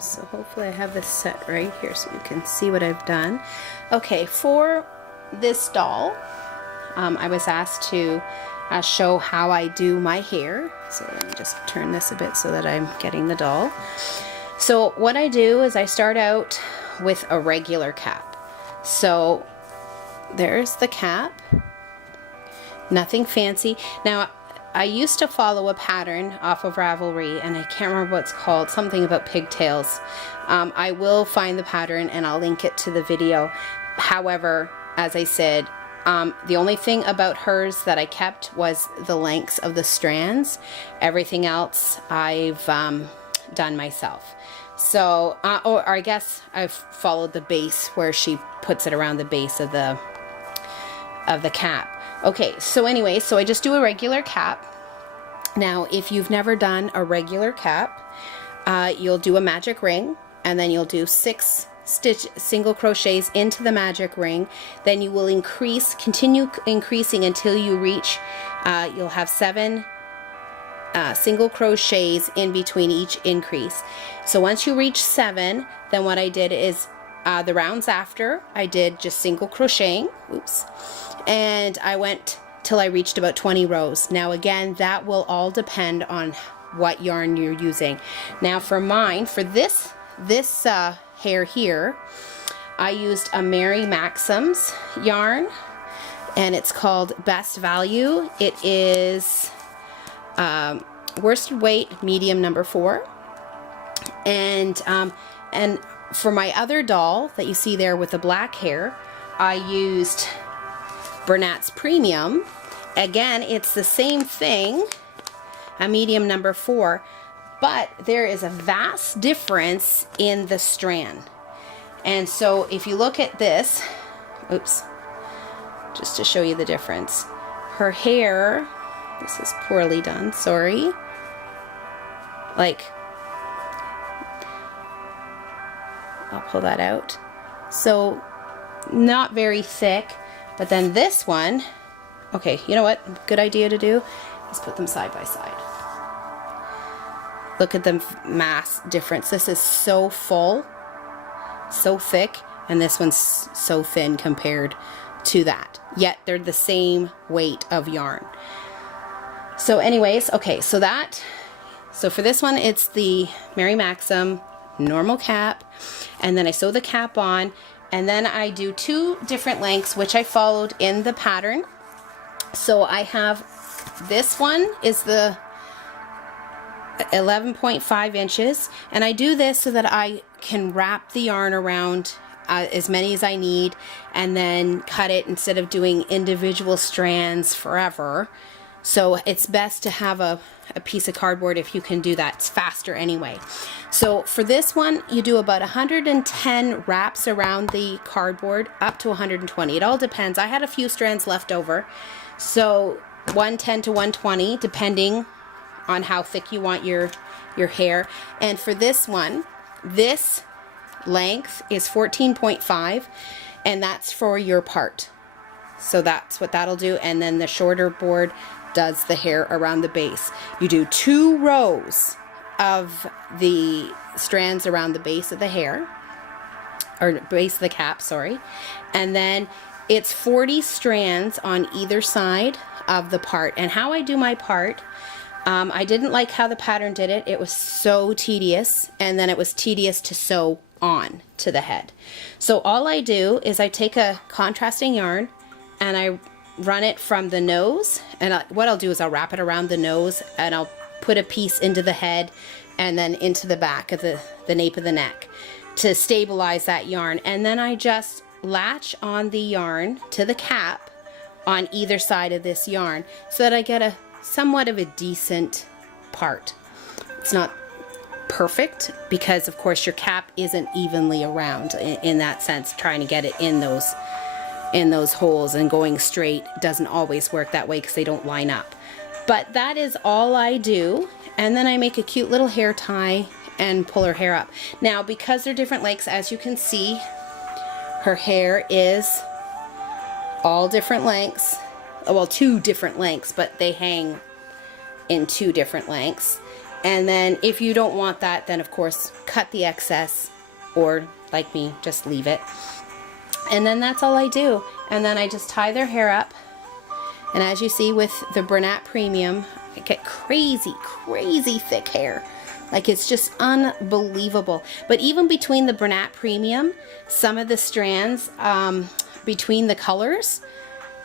So hopefully I have this set right here so you can see what I've done. Okay, for this doll, I was asked to show how I do my hair. So let me just turn this a bit so that I'm getting the doll. So what I do is I start out with a regular cap. So there's the cap. Nothing fancy. Now, I used to follow a pattern off of Ravelry, and I can't remember what it's called, something about pigtails. I will find the pattern and I'll link it to the video. However, as I said, the only thing about hers that I kept was the lengths of the strands. Everything else I've done myself. So, or I guess I've followed the base where she puts it around the base of the cap. Okay, so anyway, so I just do a regular cap. Now, if you've never done a regular cap, you'll do a magic ring, and then you'll do 6 single crochets into the magic ring. Then you will continue increasing until you reach, you'll have 7 single crochets in between each increase. So once you reach 7, then what I did is the rounds after, I did just single crocheting, and I went till I reached about 20 rows. Now again, that will all depend on what yarn you're using. Now for mine, for this hair here, I used a Mary Maxim's yarn, and it's called Best Value. It is worsted weight, medium number 4, and for my other doll that you see there with the black hair, I used Bernat's Premium. Again, it's the same thing, a medium number 4, but there is a vast difference in the strand. And so if you look at this, just to show you the difference, her hair, this is poorly done, sorry, like, I'll pull that out. So not very thick, but then this one, okay, you know what, good idea to do is put them side by side. Look at the mass difference. This is so full, so thick, and this one's so thin compared to that. Yet they're the same weight of yarn. So anyways, okay, so for this one, it's the Mary Maxim normal cap, and then I sew the cap on, and then I do 2 different lengths, which I followed in the pattern. So I have, this one is the 11.5 inches, and I do this so that I can wrap the yarn around as many as I need, and then cut it instead of doing individual strands forever. So it's best to have a piece of cardboard if you can do that. It's faster anyway. So for this one, you do about 110 wraps around the cardboard, up to 120. It all depends. I had a few strands left over, so 110 to 120, depending on how thick you want your hair. And for this one, this length is 14.5, and that's for your part. So that's what that'll do. And then the shorter board does the hair around the base. You do 2 rows of the strands around the base of the hair, or base of the cap, sorry. And then it's 40 strands on either side of the part. And how I do my part, I didn't like how the pattern did it. It was so tedious, and then it was tedious to sew on to the head. So all I do is I take a contrasting yarn and I run it from the nose, and what I'll do is I'll wrap it around the nose, and I'll put a piece into the head and then into the back of the nape of the neck to stabilize that yarn. And then I just latch on the yarn to the cap on either side of this yarn so that I get a somewhat of a decent part. It's not perfect because of course your cap isn't evenly around in that sense. Trying to get it in those holes and going straight doesn't always work that way because they don't line up. But that is all I do, and then I make a cute little hair tie and pull her hair up. Now because they're different lengths, as you can see, her hair is all different lengths. Well, 2 different lengths, but they hang in 2 different lengths. And then if you don't want that, then of course cut the excess, or like me, just leave it. And then that's all I do. And then I just tie their hair up. And as you see with the Brunette Premium, I get crazy, crazy thick hair. Like, it's just unbelievable. But even between the Brunette Premium, some of the strands between the colors,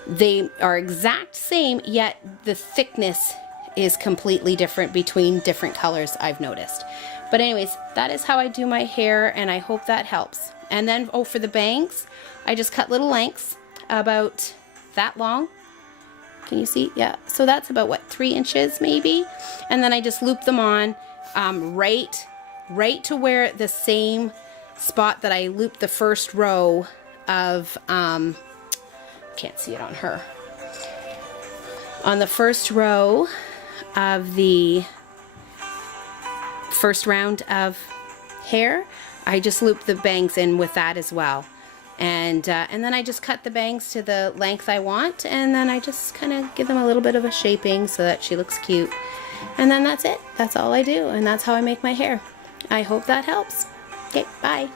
they are exact same, yet the thickness is completely different between different colors, I've noticed. But anyways, that is how I do my hair, and I hope that helps. And then, oh, for the bangs, I just cut little lengths about that long. Can you see? Yeah, so that's about, what, 3 inches maybe? And then I just loop them on right to where the same spot that I looped the first row of, can't see it on her. On the first row of the first round of hair, I just looped the bangs in with that as well. And then I just cut the bangs to the length I want, and then I just kind of give them a little bit of a shaping so that she looks cute. And then that's it. That's all I do, and that's how I make my hair. I hope that helps. Okay, bye.